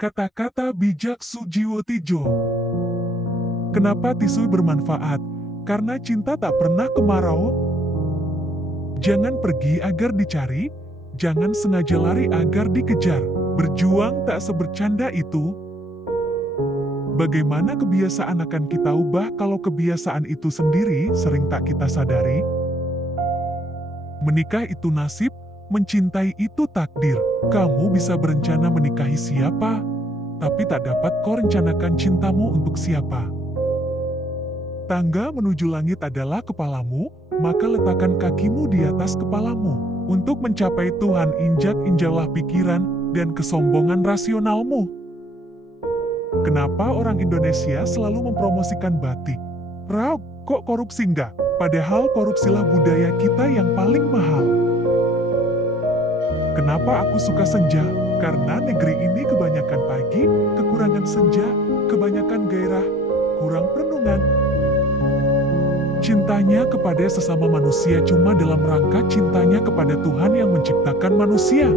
Kata-kata bijak Sujiwo Tijo. Kenapa tisu bermanfaat? Karena cinta tak pernah kemarau. Jangan pergi agar dicari, jangan sengaja lari agar dikejar. Berjuang tak sebercanda itu. Bagaimana kebiasaan akan kita ubah kalau kebiasaan itu sendiri sering tak kita sadari? Menikah itu nasib, mencintai itu takdir. Kamu bisa berencana menikahi siapa, tapi tak dapat kau rencanakan cintamu untuk siapa. Tangga menuju langit adalah kepalamu, maka letakkan kakimu di atas kepalamu. Untuk mencapai Tuhan, injak-injaklah pikiran dan kesombongan rasionalmu. Kenapa orang Indonesia selalu mempromosikan batik? Rauk, kok korupsi enggak? Padahal korupsilah budaya kita yang paling mahal. Kenapa aku suka senja? Karena negeri ini kebanyakan pagi, kekurangan senja, kebanyakan gairah, kurang perenungan. Cintanya kepada sesama manusia cuma dalam rangka cintanya kepada Tuhan yang menciptakan manusia.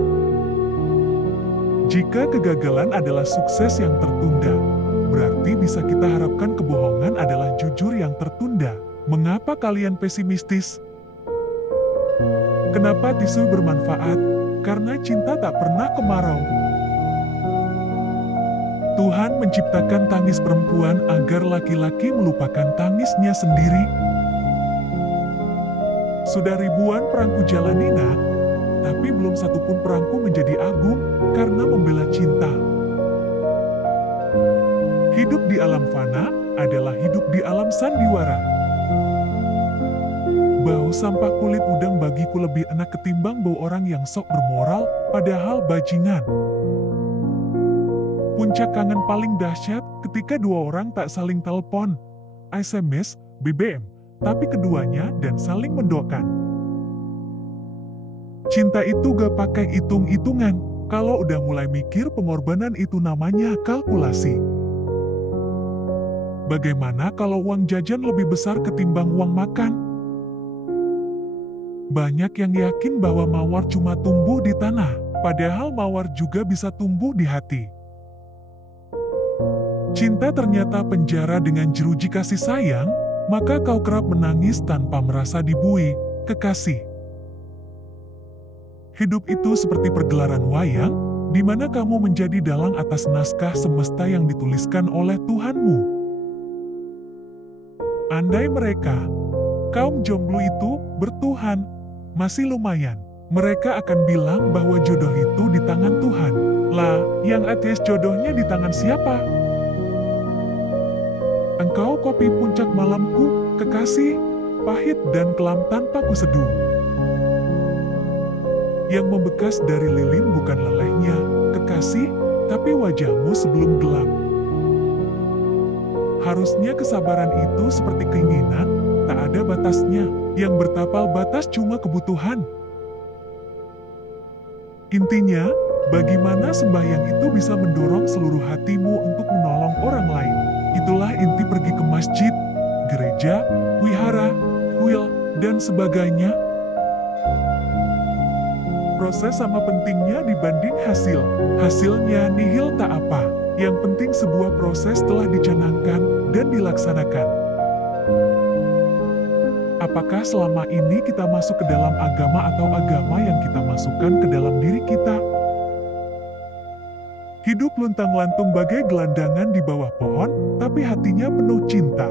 Jika kegagalan adalah sukses yang tertunda, berarti bisa kita harapkan kebohongan adalah jujur yang tertunda. Mengapa kalian pesimistis? Kenapa tisu bermanfaat? Karena cinta tak pernah kemarau. Tuhan menciptakan tangis perempuan agar laki-laki melupakan tangisnya sendiri. Sudah ribuan perangku jalani nak, tapi belum satupun perangku menjadi agung karena membela cinta. Hidup di alam fana adalah hidup di alam sandiwara. Bau sampah kulit udang bagiku lebih enak ketimbang bau orang yang sok bermoral, padahal bajingan. Puncak kangen paling dahsyat ketika dua orang tak saling telepon, SMS, BBM, tapi keduanya dan saling mendoakan. Cinta itu gak pakai hitung-hitungan. Kalau udah mulai mikir pengorbanan itu namanya kalkulasi. Bagaimana kalau uang jajan lebih besar ketimbang uang makan? Banyak yang yakin bahwa mawar cuma tumbuh di tanah, padahal mawar juga bisa tumbuh di hati. Cinta ternyata penjara dengan jeruji kasih sayang, maka kau kerap menangis tanpa merasa dibui, kekasih. Hidup itu seperti pergelaran wayang, di mana kamu menjadi dalang atas naskah semesta yang dituliskan oleh Tuhanmu. Andai mereka, kaum jomblo itu, bertuhan, masih lumayan. Mereka akan bilang bahwa jodoh itu di tangan Tuhan. Lah, yang ateis jodohnya di tangan siapa? Engkau kopi puncak malamku, kekasih, pahit dan kelam tanpa kuseduh. Yang membekas dari lilin bukan lelehnya, kekasih, tapi wajahmu sebelum gelap. Harusnya kesabaran itu seperti keinginan, tak ada batasnya. Yang bertapal batas cuma kebutuhan. Intinya, bagaimana sembahyang itu bisa mendorong seluruh hatimu untuk menolong orang lain. Itulah inti pergi ke masjid, gereja, wihara, kuil, dan sebagainya. Proses sama pentingnya dibanding hasil. Hasilnya nihil tak apa. Yang penting sebuah proses telah dicanangkan dan dilaksanakan. Apakah selama ini kita masuk ke dalam agama atau agama yang kita masukkan ke dalam diri kita? Hidup luntang-lantung bagai gelandangan di bawah pohon, tapi hatinya penuh cinta.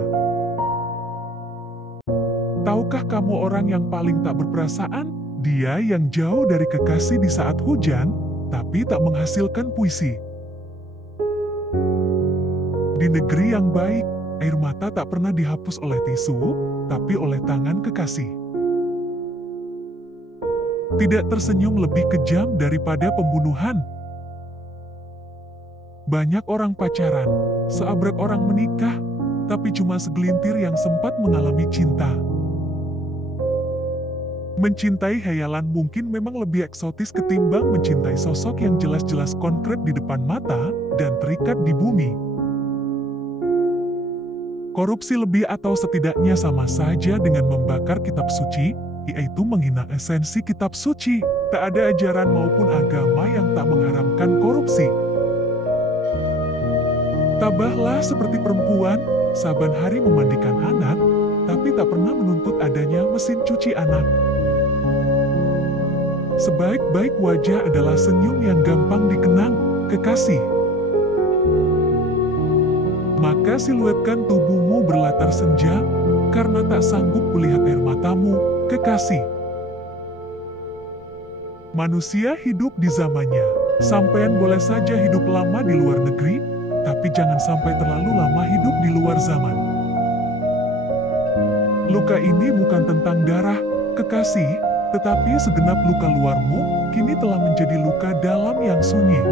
Tahukah kamu orang yang paling tak berperasaan? Dia yang jauh dari kekasih di saat hujan, tapi tak menghasilkan puisi. Di negeri yang baik, air mata tak pernah dihapus oleh tisu, tapi oleh tangan kekasih. Tidak tersenyum lebih kejam daripada pembunuhan. Banyak orang pacaran, seabrek orang menikah, tapi cuma segelintir yang sempat mengalami cinta. Mencintai hayalan mungkin memang lebih eksotis ketimbang mencintai sosok yang jelas-jelas konkret di depan mata dan terikat di bumi. Korupsi lebih atau setidaknya sama saja dengan membakar kitab suci, yaitu menghina esensi kitab suci. Tak ada ajaran maupun agama yang tak mengharamkan korupsi. Tabahlah seperti perempuan, saban hari memandikan anak, tapi tak pernah menuntut adanya mesin cuci anak. Sebaik-baik wajah adalah senyum yang gampang dikenang, kekasih. Maka siluetkan tubuhmu berlatar senja, karena tak sanggup melihat air matamu, kekasih. Manusia hidup di zamannya. Sampean boleh saja hidup lama di luar negeri, tapi jangan sampai terlalu lama hidup di luar zaman. Luka ini bukan tentang darah, kekasih, tetapi segenap luka luarmu kini telah menjadi luka dalam yang sunyi.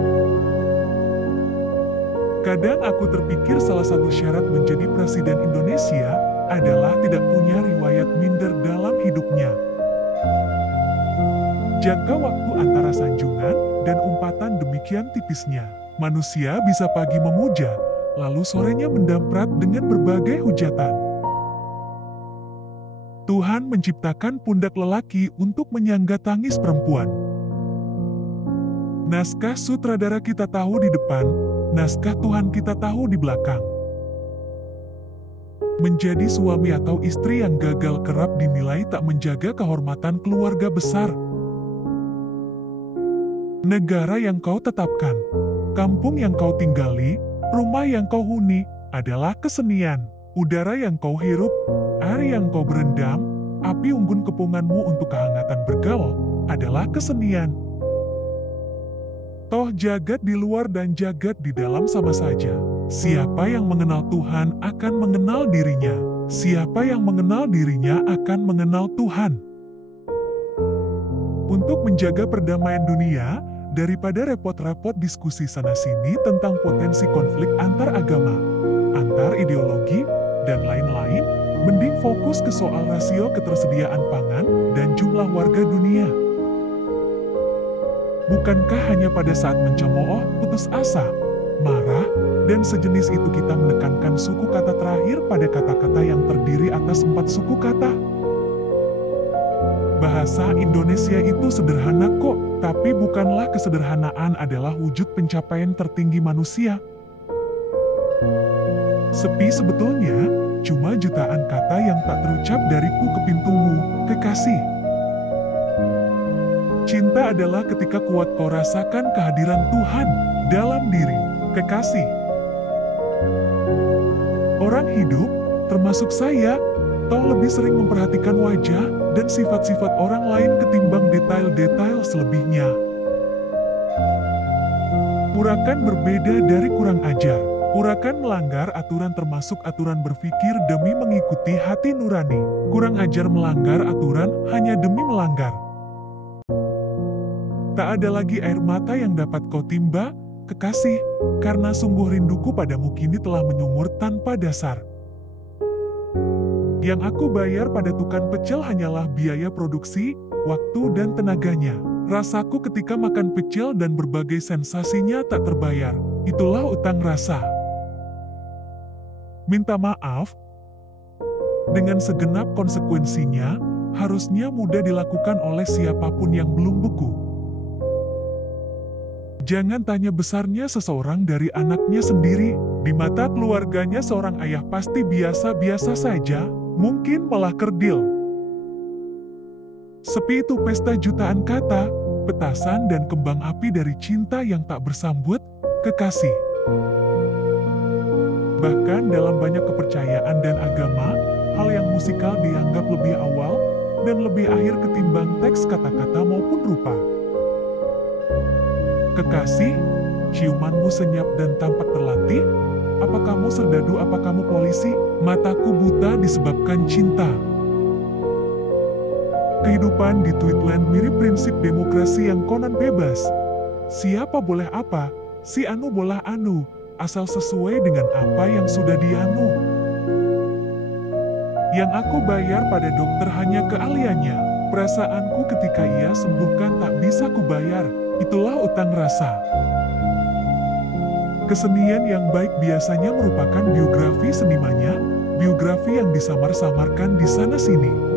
Kadang aku terpikir salah satu syarat menjadi presiden Indonesia adalah tidak punya riwayat minder dalam hidupnya. Jangka waktu antara sanjungan dan umpatan demikian tipisnya. Manusia bisa pagi memuja, lalu sorenya mendamprat dengan berbagai hujatan. Tuhan menciptakan pundak lelaki untuk menyangga tangis perempuan. Naskah sutradara kita tahu di depan, naskah Tuhan kita tahu di belakang. Menjadi suami atau istri yang gagal kerap dinilai tak menjaga kehormatan keluarga besar. Negara yang kau tetapkan, kampung yang kau tinggali, rumah yang kau huni, adalah kesenian. Udara yang kau hirup, air yang kau berendam, api unggun kepunganmu untuk kehangatan bergaul, adalah kesenian. Toh jagat di luar dan jagat di dalam sama saja. Siapa yang mengenal Tuhan akan mengenal dirinya. Siapa yang mengenal dirinya akan mengenal Tuhan. Untuk menjaga perdamaian dunia, daripada repot-repot diskusi sana-sini tentang potensi konflik antar agama, antar ideologi, dan lain-lain, mending fokus ke soal rasio ketersediaan pangan dan jumlah warga dunia. Bukankah hanya pada saat mencemooh, putus asa, marah, dan sejenis itu kita menekankan suku kata terakhir pada kata-kata yang terdiri atas 4 suku kata? Bahasa Indonesia itu sederhana kok, tapi bukanlah kesederhanaan adalah wujud pencapaian tertinggi manusia. Sepi sebetulnya, cuma jutaan kata yang tak terucap dariku ke pintumu, kekasih. Cinta adalah ketika kuat kau rasakan kehadiran Tuhan dalam diri, kekasih. Orang hidup, termasuk saya, toh lebih sering memperhatikan wajah dan sifat-sifat orang lain ketimbang detail-detail selebihnya. Urakan berbeda dari kurang ajar. Urakan melanggar aturan termasuk aturan berpikir demi mengikuti hati nurani. Kurang ajar melanggar aturan hanya demi melanggar. Tak ada lagi air mata yang dapat kau timba, kekasih, karena sungguh rinduku padamu kini telah menyumur tanpa dasar. Yang aku bayar pada tukang pecel hanyalah biaya produksi, waktu dan tenaganya. Rasaku ketika makan pecel dan berbagai sensasinya tak terbayar. Itulah utang rasa. Minta maaf, dengan segenap konsekuensinya, harusnya mudah dilakukan oleh siapapun yang belum beku. Jangan tanya besarnya seseorang dari anaknya sendiri. Di mata keluarganya seorang ayah pasti biasa-biasa saja, mungkin malah kerdil. Sepi itu pesta jutaan kata, petasan dan kembang api dari cinta yang tak bersambut, kekasih. Bahkan dalam banyak kepercayaan dan agama, hal yang musikal dianggap lebih awal dan lebih akhir ketimbang teks kata-kata maupun rupa. Kekasih, ciumanmu senyap dan tampak terlatih. Apa kamu serdadu, apa kamu polisi? Mataku buta disebabkan cinta. Kehidupan di Tweetland mirip prinsip demokrasi yang konon bebas. Siapa boleh apa, si anu boleh anu, asal sesuai dengan apa yang sudah dianu. Yang aku bayar pada dokter hanya keahliannya. Perasaanku ketika ia sembuhkan tak bisa kubayar. Itulah utang rasa. Kesenian yang baik biasanya merupakan biografi senimannya, biografi yang disamar-samarkan di sana-sini.